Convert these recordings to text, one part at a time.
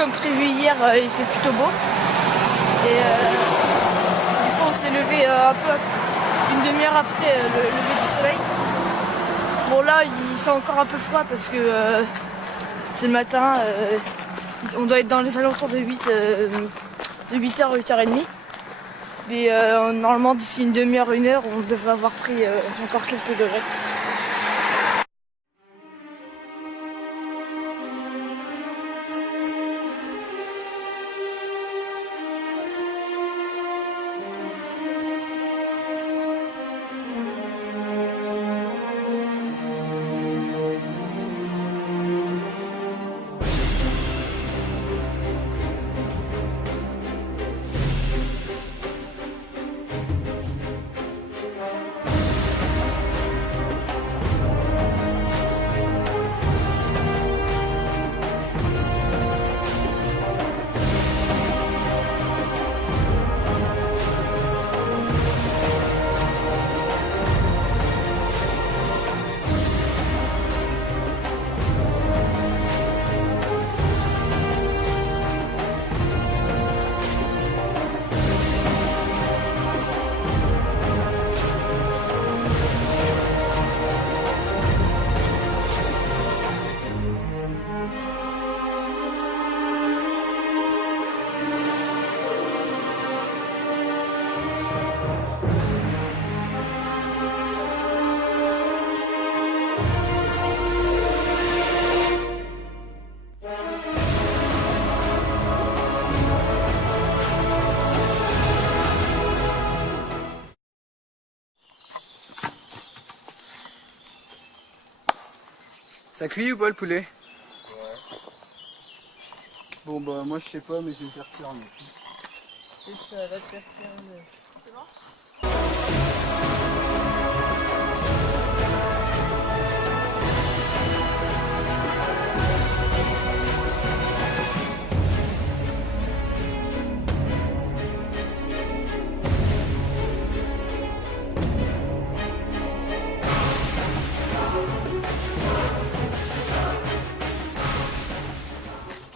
comme prévu hier, il fait plutôt beau. Et du coup on s'est levé un peu une demi-heure après le lever du soleil. Bon là il fait encore un peu froid parce que c'est le matin, on doit être dans les alentours de 8h, 8h30. Mais normalement d'ici une demi-heure, une heure, on devrait avoir pris encore quelques degrés. Ça cuit ou pas le poulet? Ouais. Bon bah moi je sais pas mais je vais me faire cuire. C'est ça, va te faire cuire. C'est bon ?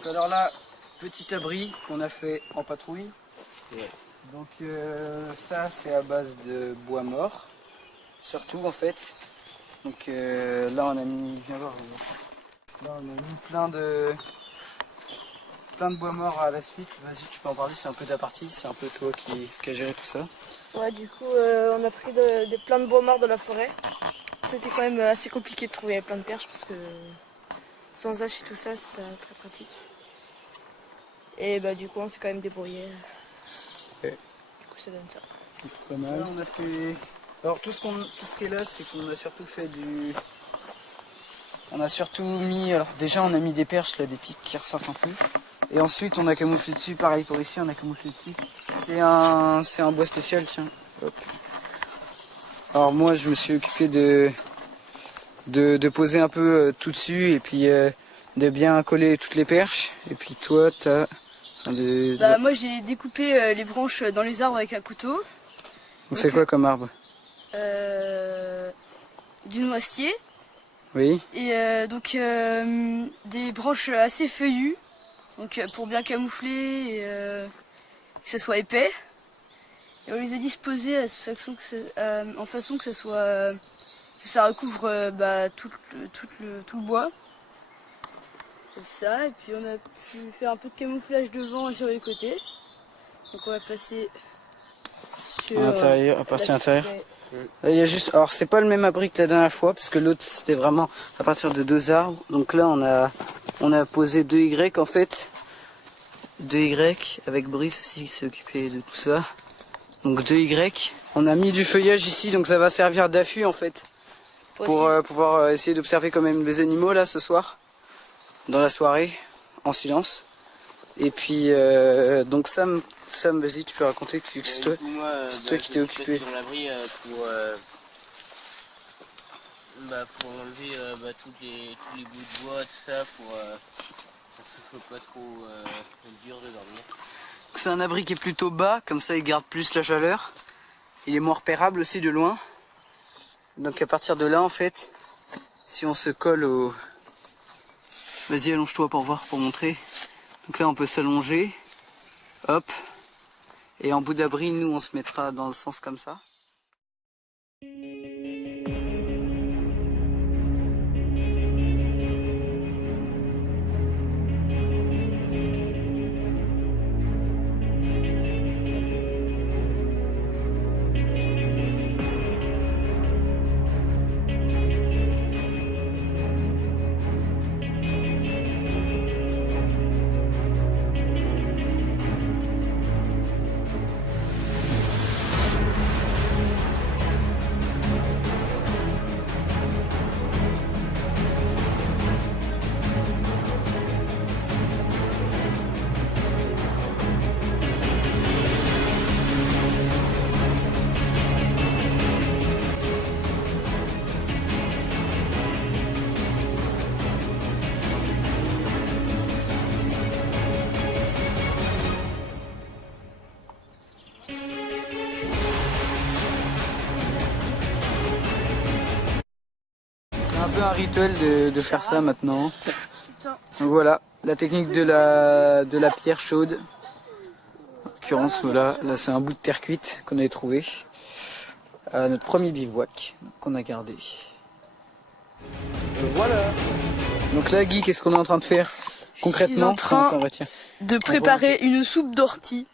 Alors là, petit abri qu'on a fait en patrouille. Ouais. Donc ça c'est à base de bois mort, surtout en fait. Donc là on a mis, viens voir, là on a mis plein de bois mort à la suite. Vas-y tu peux en parler, c'est un peu ta partie, c'est un peu toi qui a géré tout ça. Ouais, du coup on a pris plein de bois morts de la forêt. C'était quand même assez compliqué de trouver plein de perches parce que sans hache et tout ça c'est pas très pratique. Et bah du coup on s'est quand même débrouillé. Ouais. Du coup ça donne ça. C'est pas mal. Là, on a fait... Alors tout ce qui est là, c'est qu'on a surtout fait du... On a surtout mis... Alors déjà on a mis des perches, là, des pics qui ressortent un peu. Et ensuite on a camouflé dessus, pareil pour ici, on a camouflé dessus. C'est un bois spécial, tiens. Hop. Alors moi je me suis occupé de poser un peu tout dessus et puis de bien coller toutes les perches. Et puis toi t'as... Bah moi j'ai découpé les branches dans les arbres avec un couteau. Donc c'est quoi comme arbre? Du noisetier. Oui. Et donc des branches assez feuillues. Donc pour bien camoufler et que ça soit épais. Et on les a disposées en façon que ça soit que ça recouvre tout le bois. Comme ça, et puis on a pu faire un peu de camouflage devant et sur les côtés. Donc on va passer sur l'intérieur, à partir intérieure. Là, il y a juste, alors c'est pas le même abri que la dernière fois parce que l'autre c'était vraiment à partir de 2 arbres. Donc là on a posé 2 Y en fait, 2 Y avec Brice aussi qui s'est occupé de tout ça. Donc 2 Y. On a mis du feuillage ici donc ça va servir d'affût en fait pour pouvoir essayer d'observer quand même les animaux là ce soir. Dans la soirée, en silence. Et puis, donc Sam, vas-y, tu peux raconter que c'est toi, toi qui t'es occupé. Dans l'abri pour enlever tous les bouts de bois, tout ça, pour que ce soit pas trop dur de dormir. C'est un abri qui est plutôt bas, comme ça il garde plus la chaleur. Il est moins repérable aussi de loin. Donc à partir de là, en fait, si on se colle au... Vas-y, allonge-toi pour voir, pour montrer. Donc là on peut s'allonger, hop, et en bout d'abri nous on se mettra dans le sens comme ça. C'est un peu un rituel de faire ça maintenant. Donc voilà, la technique de la pierre chaude. En l'occurrence, voilà, là c'est un bout de terre cuite qu'on avait trouvé. Notre premier bivouac qu'on a gardé. Voilà. Donc là, Guy, qu'est-ce qu'on est en train de faire concrètement? Je suis en train Attends, tiens. de préparer une soupe d'ortie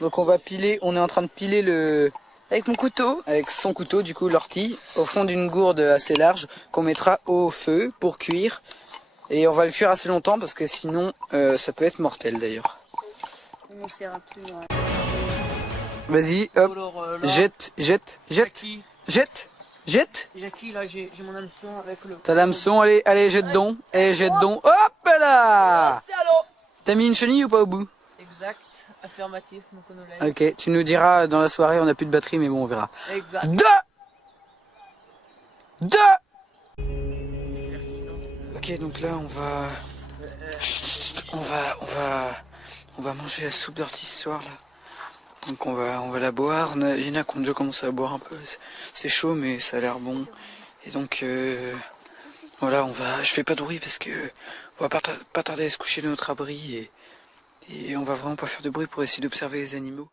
Donc on est en train de piler avec mon couteau. avec son couteau, du coup l'ortie, au fond d'une gourde assez large qu'on mettra au feu pour cuire. Et on va le cuire assez longtemps parce que sinon ça peut être mortel d'ailleurs. Vas-y, hop, Alors, là, jette. Jackie, Jette. là j'ai mon hameçon avec le... T'as l'hameçon, allez, jette donc. Allez, jette donc. Hop là. T'as mis une chenille ou pas au bout? Exact, affirmatif mon conolène. Ok, tu nous diras dans la soirée, on n'a plus de batterie mais bon on verra. Exact. Ok, donc là on va manger la soupe d'ortie ce soir là. Donc on va la boire. Il y en a qui ont déjà commencé à boire un peu. C'est chaud mais ça a l'air bon. Et donc voilà, je fais pas de bruit parce que on va pas tarder à se coucher dans notre abri et on va vraiment pas faire de bruit pour essayer d'observer les animaux.